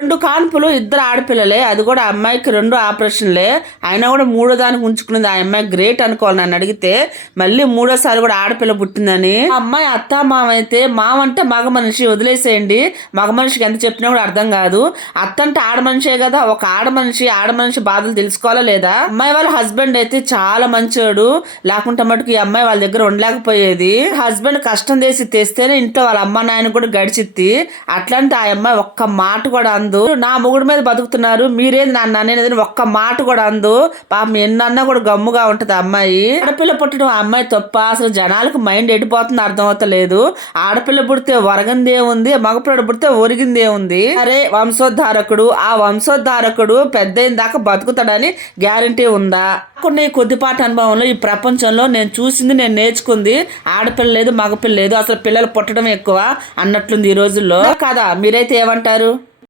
2 కాన్పులు, ఇద్దరు ఆడపిల్లలే. అది కూడా అమ్మాయికి 2 ఆపరేషన్లే. అయినా కూడా మూడో దానికి ఉంచుకున్నది. ఆ అమ్మాయి గ్రేట్ అనుకోవాలి నన్ను అడిగితే. మళ్ళీ మూడోసారి కూడా ఆడపిల్ల పుట్టిందని. ఆ అమ్మాయి అత్త మామ అయితే, మావంటే మగ మనిషి వదిలేసేయండి, మగ మనిషికి ఎంత చెప్పినా కూడా అర్థం కాదు. అత్త అంటే ఆడ మనిషే కదా. ఒక ఆడ మనిషి బాధలు తెలుసుకోవాలా లేదా? అమ్మాయి వాళ్ళ హస్బెండ్ అయితే చాలా మంచోడు. లేకుంటే మటుకు ఈ అమ్మాయి వాళ్ళ దగ్గర ఉండలేకపోయేది. హస్బెండ్ కష్టం చేసి తెస్తేనే ఇంట్లో వాళ్ళ అమ్మ నాయన కూడా గడిచిద్ది. అట్లాంటి ఆ అమ్మాయి ఒక్క మాట కూడా అందు. నా మొగుడు మీద బతుకుతున్నారు, మీరేది నన్ను అనేది ఒక్క మాట కూడా అందు. పాపం ఎన్నన్నా కూడా గమ్ముగా ఉంటది అమ్మాయి. ఆడపిల్ల పుట్టడం ఆ అమ్మాయి తప్ప? అసలు జనాలకు మైండ్ ఎడిపోతుంది అర్థం అవుతలేదు. ఆడపిల్ల పుడితే ఒరగందే ఉంది, మగపిల్లడు పుడితే ఒరిగిందే ఉంది. అరే వంశోద్ధారకుడు, ఆ వంశోద్ధారకుడు పెద్దయిన దాకా బతుకుతాడని గ్యారంటీ ఉందా? కొన్ని కొద్దిపాటి అనుభవంలో ఈ ప్రపంచంలో నేను చూసింది, నేను నేర్చుకుంది, ఆడపిల్ల లేదు మగపిల్ల లేదు, అసలు పిల్లలు పుట్టడం ఎక్కువ అన్నట్లుంది ఈ రోజుల్లో కదా. మీరైతే ఏమంటారు?